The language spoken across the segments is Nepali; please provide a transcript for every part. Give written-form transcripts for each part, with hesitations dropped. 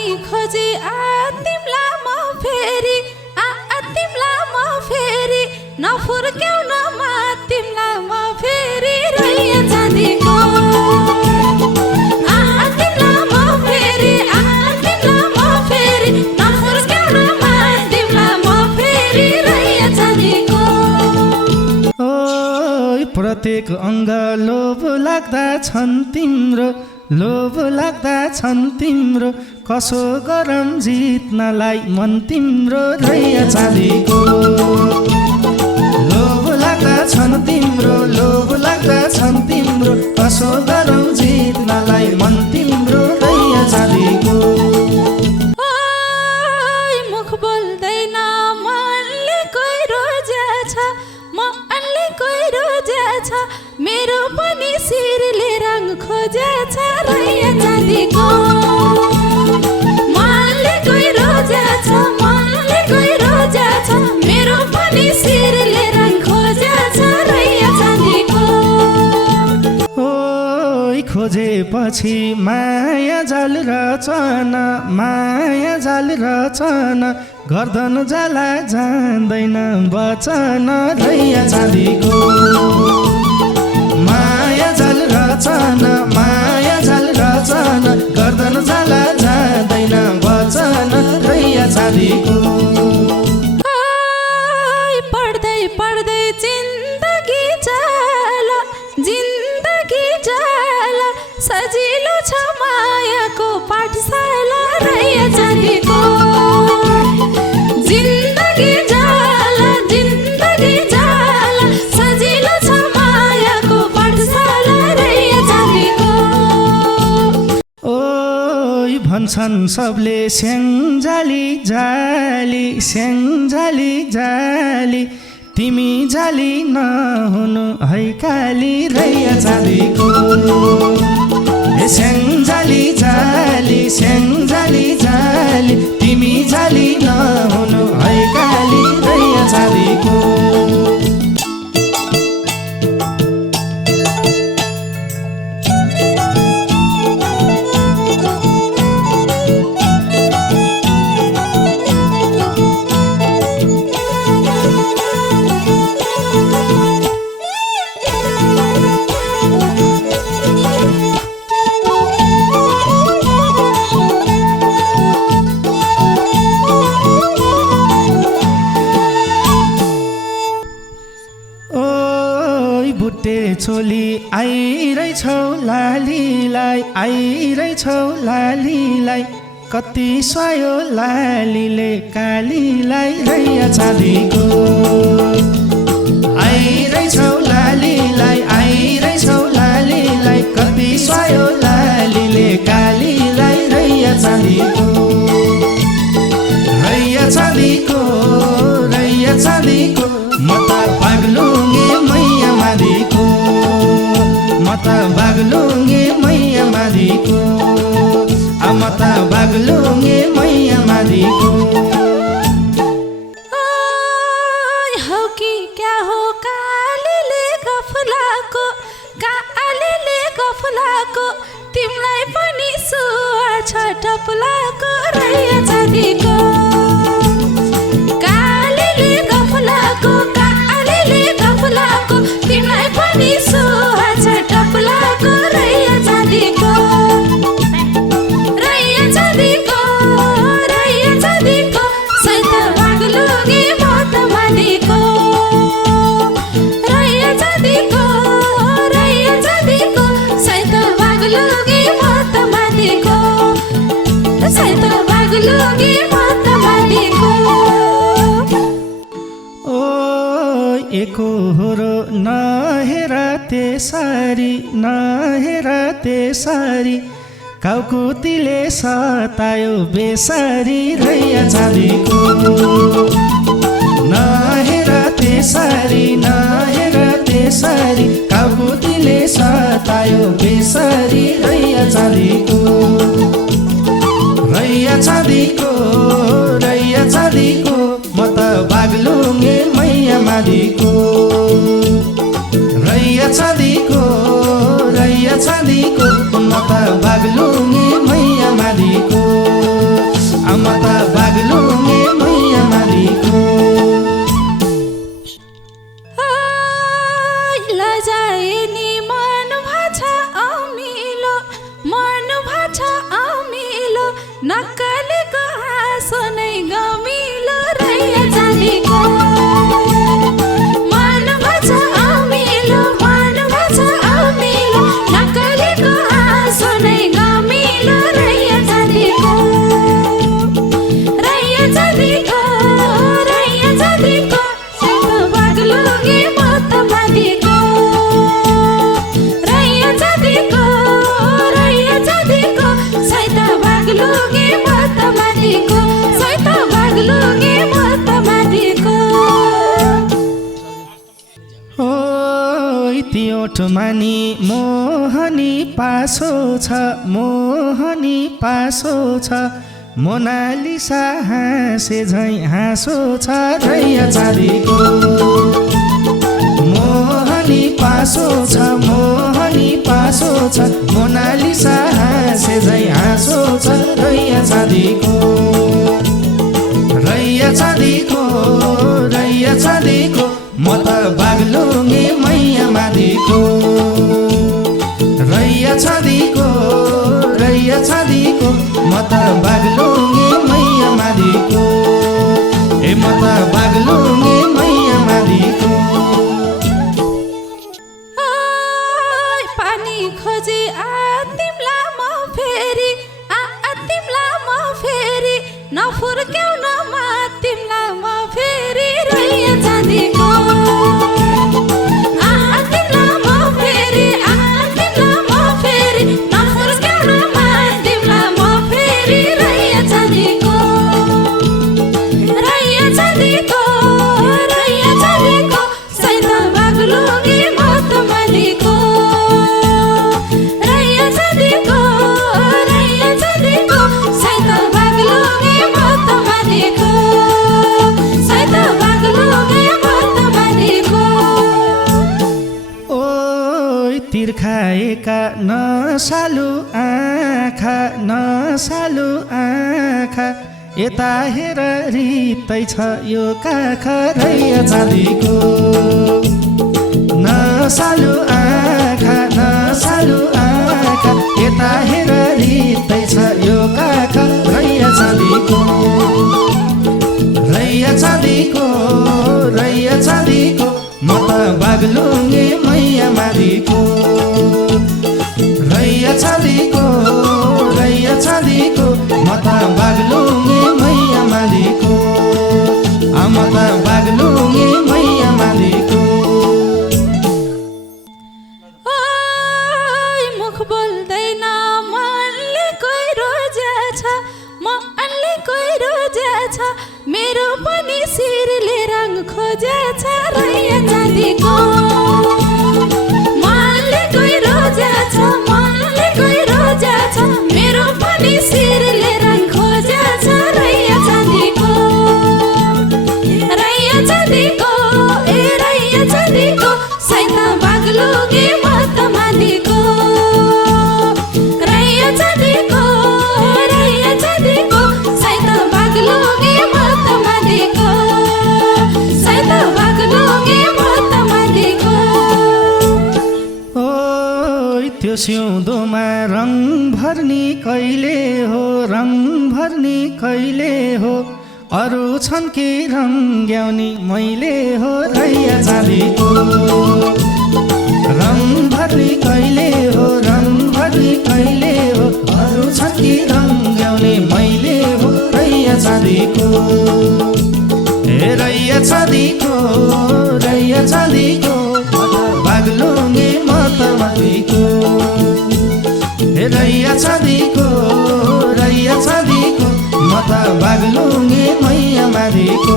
पानी खोजे तिमलाई म फेरि तिमलाई म फेरि नफुर्क्याउन म तिमलाई म फेरि रैया चाँदीको तिमलाई म फेरि तिमलाई म फेरि नफुर्क्याउन म तिमलाई म फेरि रैया चाँदीको। ओइ प्रत्येक अङ्ग लोभ लाग्दा छन् तिम्रो लोभ लाग्दा छन् तिम्रो कसो गरम जित्नलाई मन तिम्रो रैया चाँदीको। लोभ लाग्दा छन् तिम्रो लोभ लाग्दा छन् तिम्रो कसो गरम जित्नलाई मन तिम्रो रैया चाँदीको। मुख बोल्दैन मनले कोही रोजेछ मनले कोही रोजेछ मेरो पनि शिरले रङ खोजेछ रैया चाँदीको। मनले कोही रोजेछ मनले कोही रोजेछ मेरो पनि शिरले रङ खोजेछ रैया चाँदीको। ओइ खोजेपछि माया जाल रचन माया जाल रचन गर्दन जाला जान्दैन वचन रैया चाँदीको। माया जाल रचन गर्दन जाला जान्दैन वचन रैया चाँदीको। पढ्दै पढ्दै जिन्दगी जाला सजिलो छ मायाको पाठशाला रैया चाँदीको। जिन्दगी जाला सजिलो छ मायाको पाठशाला रैया चाँदीको। ओइ भन्छन् सबले स्याङ्जाली जाली तिमी जाली नहुनु है काली रैया चाँदीको। स्याङ्जाली जाली तिमी जाली नहुनु है काली रैया चाँदीको। बुट्टे छोली आइरहेछौ लालीलाई कति स्वायो लालीले कालीलाई रैया चाँदीको। आइरहेछौ लालीलाई कति स्वायो लालीले कालीलाई रैया चाँदीको। रैया चाँदीको म त बाग्लुङ्गे मैया मादीको म त बाग्लुङ्गे मैया मादीको म त बाग्लुङ्गे मैया मादीको। हौ कि क्या हो कालीले गफलाको तिमीलाई पनि सुवा छ टपलाको रैया चाँदीको। कालीले गफलाको तिमीलाई पनि सुवा छ टपलाको रैया चाँदीको। रैया चाँदीको सैत बाग्लुङ्गे म त मादीको। रैया चाँदीको सैत बाग्लुङ्गे म त मादीको। सैत बाग्लुङ्गे म त मादीको। एकोहोरो नहेर त्यसरी काउकुतीले सतायो बेसरी रैया चाँदीको। नहेर त्यसरी काउकुतीले सतायो बेसरी रैया चाँदीको। रैया चाँदीको म त बाग्लुङ्गे मैया मादीको। रैया चाँदीको म त बाग्लुङ्गे मैया मादीको। मुटुमा नि मोहनी पासो छ मोहनी पासो छ मोनालिसा हाँसे झैँ हाँसो छ रैया चाँदीको मोहनी पासो छ मोहनी पासो छ मोनालिसा हाँसे झैँ हाँसो छ रैया चाँदीको रैया चाँदीको रैया चाँदीको म त बागलुङे मैया मादीको रैया चाँदीको रैया चाँदीको म त बागलुङे मैया मादीको ए म त बागलुङे मैया मादीको पानी खोजी तिमला म फेरि तिमला म फेरि नफुर्क्याउ न तिमला म फेरि रैया चाँदीको तिमला म फेरि तिमला म फेरि नफुर्क्याउ न तिमला म फेरि रैया चाँदीको रैया चाँदीको रैया चाँदीको सैत बागलुङे म त मालिको रैया चाँदीको रैया चाँदीको सैत बागलुङे म त मालिको सैत बागलुङे म त मालिको ओइ तिर्खाएका नसालु आँखा यता हेर रित्तै छ यो काखा रैया चाँदीको नसालु आँखा यता हेर रित्तै छ यो काखा रैया चाँदीको रैया चाँदीको रैया चाँदीको म त बागलुङे मैया मादीको रैया चाँदीको रैया चाँदीको म त बागलुङे मैया मादीको म त बागलुङे मैया मादीको मुख बोल्दैन मनले कोही रोजेछ मनले कोही रोजेछ मेरो पनि शिरले रङ खोजेछ रैया चाँदीको मनले कोही रोजेछ मनले कोही रोजेछ मेरो पनि शिरले रङ खोजेछ रैया चाँदीको रैया चाँदीको ए रैया चाँदीको सैत बागलुङे म त मालिको रैया चाँदीको रैया चाँदीको सैत बागलुङे म त मालिको सैत बागलुङे म त मालिको ओइ त्यो सिउँदोमा रङ भर्नी कहिले हो रङ भर्नी कहिले हो अरू छन् कि रङ्ग्याउने मैले हो रैया चाँदीको रङ भर्नी कहिले हो रङ भर्नी कहिले हो अरू छन् कि रङ्ग्याउने मैले हो रैया चाँदीको ए रैया चाँदीको रैया चाँदीको बागलुङे म त मादीको ए रैया चाँदीको रैया चाँदीको म त बागलुङे मैया मादीको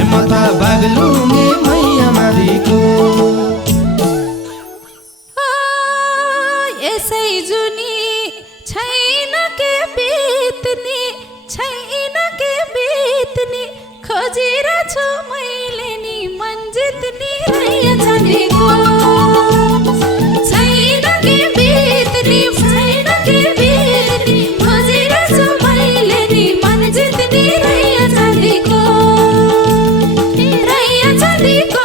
ए म त बागलुङे मैया मादीको यसै जुनी छैन के बित्ने छैन के बित्ने खोजिरहेछु मैले नि मन जित्ने रैया चाँदीको छैन के बित्ने छैन के बित्ने खोजिरहेछु मैले नि मन जित्ने रैया चाँदीको रैया चाँदीको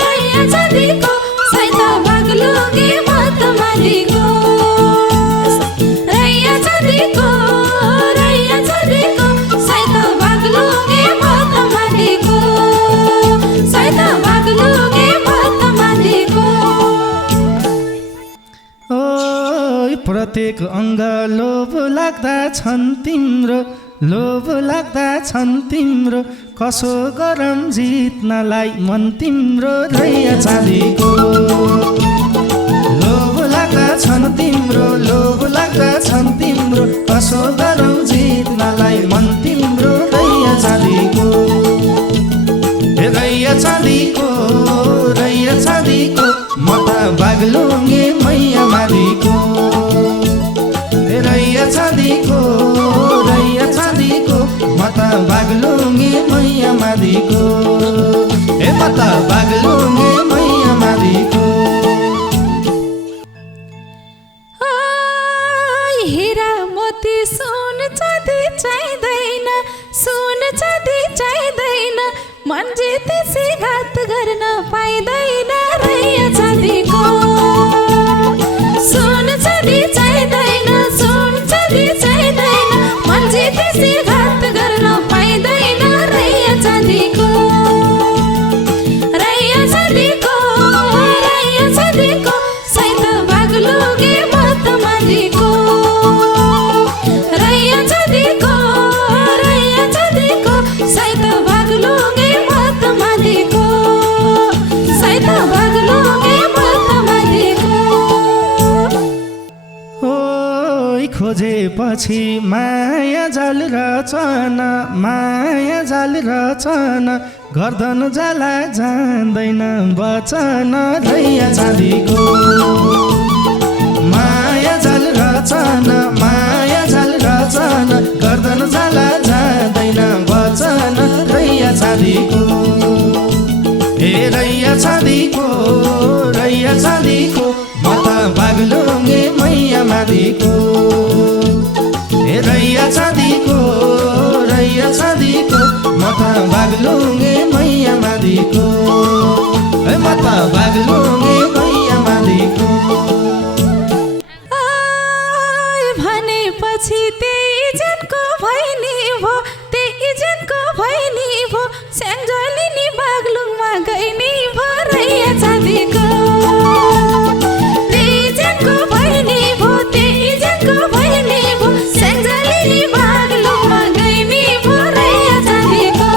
रैया चाँदीको सैत बागलुङे म त मालिको रैया चाँदीको रैया चाँदीको सैत बागलुङे म त मालिको सैत बागलुङे म त मालिको ओइ प्रत्येक अङ्ग लोभ लाग्दा छन् तिम्रो लोभ लाग्दा छन् तिम्रो कसो गरम जित्नलाई मन तिम्रो रैया चाँदीको लोभ लाग्दा छन् तिम्रो लोभ लाग्दा छन् तिम्रो कसो गरम जित्नलाई मन तिम्रो रैया चाँदीको रैया चाँदीको म बागलुङ्गे मैया मादीको ए म त बागलुङ्गे मैया मादीको हीरा मोती सुन चाँदी चाहिँदैन सुन चाँदी चाहिँदैन मन जितेसी घात गर्न पाइँदैन रैया चाँदीको सुन चाँदी चाहिँदैन सुन चाँदी चाहिँदैन मन जितेसी घात गर्न पाइँदैन रैया चाँदीको रैया चाँदीको रैया चाँदीको सैत बागलुङ्गे म त मादीको रैया चाँदीको सैत बागलुङ्गे म त मादीको सैत बागलुङ्गे म त मादीको ओइ खोजेपछि माया जाल रचन गर्दन जाला जान्दैन वचन रैया चाँदीको माया जाल रचन गर्दन जाला जान्दैन वचन रैया चाँदीको ए रैया चाँदीको म त बागलुङ्गे मैया मादीको ए रैया चाँदीको म त बागलुङ्गे मैया मादीको ए म त बागलुङ्गे मैया मादीको भनेपछि त्यही जनको भैनी भो स्याङ्जली नि बागलुङमा गइनी भो रैया चाँदीको त्यही जनको भैनी भो स्याङ्जली नि बागलुङमा गइनी भो रैया चाँदीको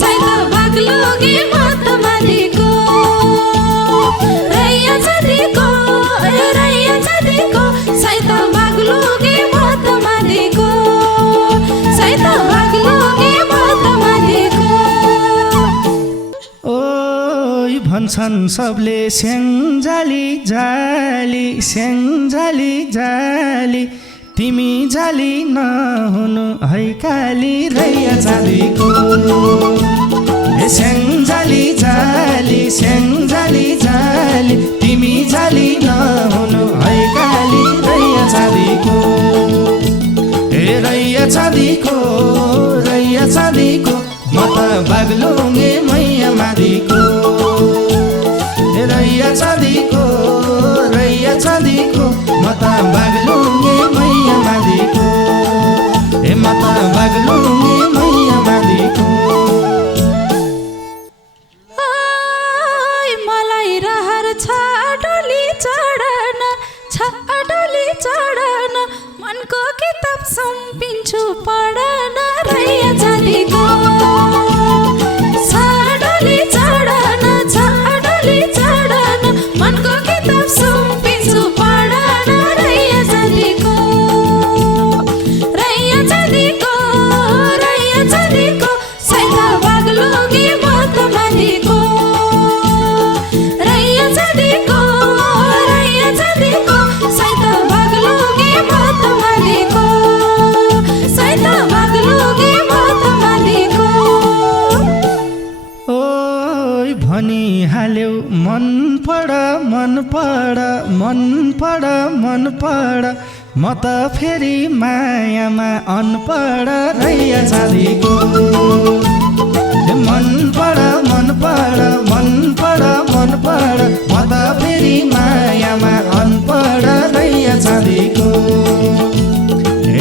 सैत बागलुङ्गे म त मादीको रैया चाँदीको सैत बागलुङ्गे म त मादीको सैत बागलुङ्गे म त मादीको ओइ भन्छन् सबले स्याङ्जाली जाली तिमी जाली नहुनु है काली रैया चाँदीको ए स्याङ्जाली जाली तिमी जाली नहुनु है काली रैया चाँदीको ए रैया चाँदीको म त बागलुङ्गे मैया मादीको ए रैया चाँदीको म त बागलुङ्गे मैया मादीको ए म त बागलुङ्गे मैया मादीको मलाई रहर छ डोली चढन मनको किताब सुम्पिन्छु पढन रैया चाँदीको छ डोली चढन मनको किताब सुम्पिन्छु पढन रैया चाँदीको सैत बागलुङ्गे म त मादीको रैया चाँदीको सैत बागलुङ्गे म त मादीको सैत बागलुङ्गे म त मादीको ओइ भनिहाल्यौ मन पढ म त फेरि मायामा अनपढ रैया चाँदीको मन पढ म त फेरि मायामा अनपढ रैया चाँदीको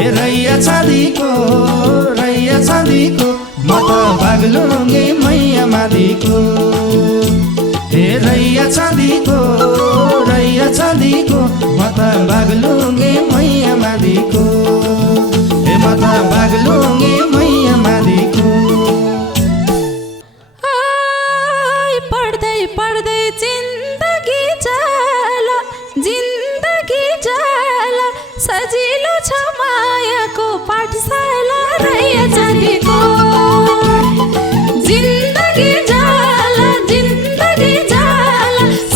ए रैया चाँदीको म त बागलुङ्गे मैया मादीको ए रैया चाँदीको म त बागलुङ्गे मैया मादीको ए म त बागलुङ्गे मैया मादीको पढ्दै जिन्दगी जाला सजिलो छ मायाको पाठशाला रैया चाँदीको जिन्दगी जाला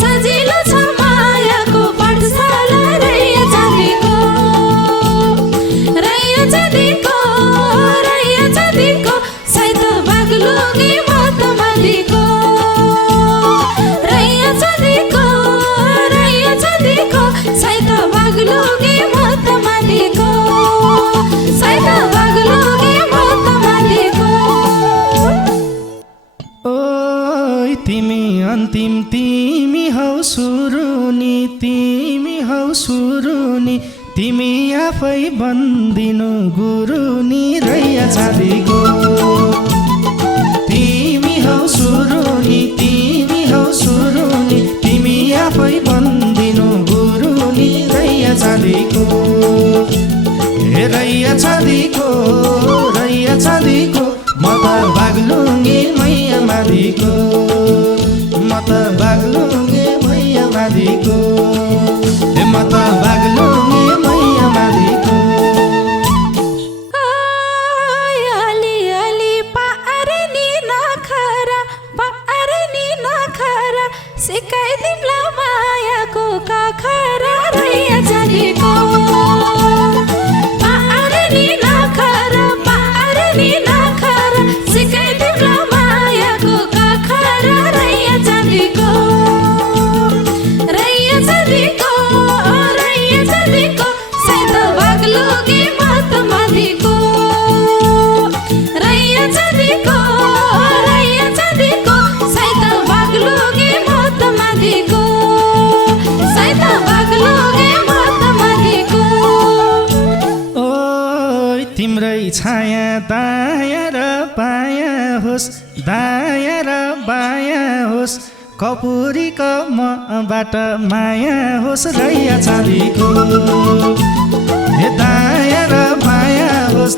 सजिलो छ मायाको पाठशाला रैया चाँदीको अन्तिम तिमी हौ सुरुनी तिमी हौ सुरुनी तिमी आफै बन्दिनु गुरुनी रैया चाँदीको तिमी हौ सुरुनी तिमी हौ सुरुनी तिमी आफै बन्दिनु गुरुनी रैया चाँदीको हे रैया चाँदीको म त बागलुङ्गे मैया मादिको म त बागलुङ्गे मैया मादिको म त बागलुङ्गे मैया मादिको अलि अलि पारे नि नखरा सिकाइदिउँला मायाको काखरा रैया चाँदीको पारे नि नखरा सिकाइदिउँला मायाको काखरा रैया चाँदीको सैत बागलुङ्गे म त मादिको रैया चाँदीको सैत बागलुङ्गे म त मादिको सैत बागलुङ्गे म त मादिको ओइ तिम्रै छाया दायाँ र बायाँ होस् कपुरीको मबाट माया होस् रैया चाँदीको हे दायाँ र बायाँ होस्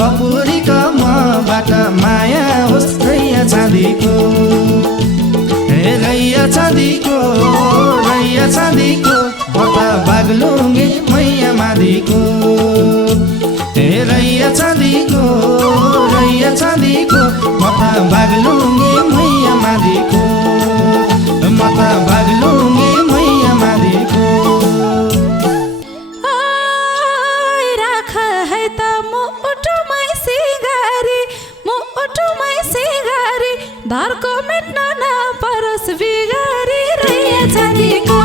कपुरीको मबाट माया होस् रैया चाँदीको हे रैया चाँदीको म त बागलुङ्गे मैया मादिको हे रैया चाँदीको म त बागलुङ्गे मैया मादिको म त बागलुङ्गे मैया मादिको राख है त मुटुमै सिँगारी धर्को मेट्न नपरोस् बिगारी रैया चाँदीको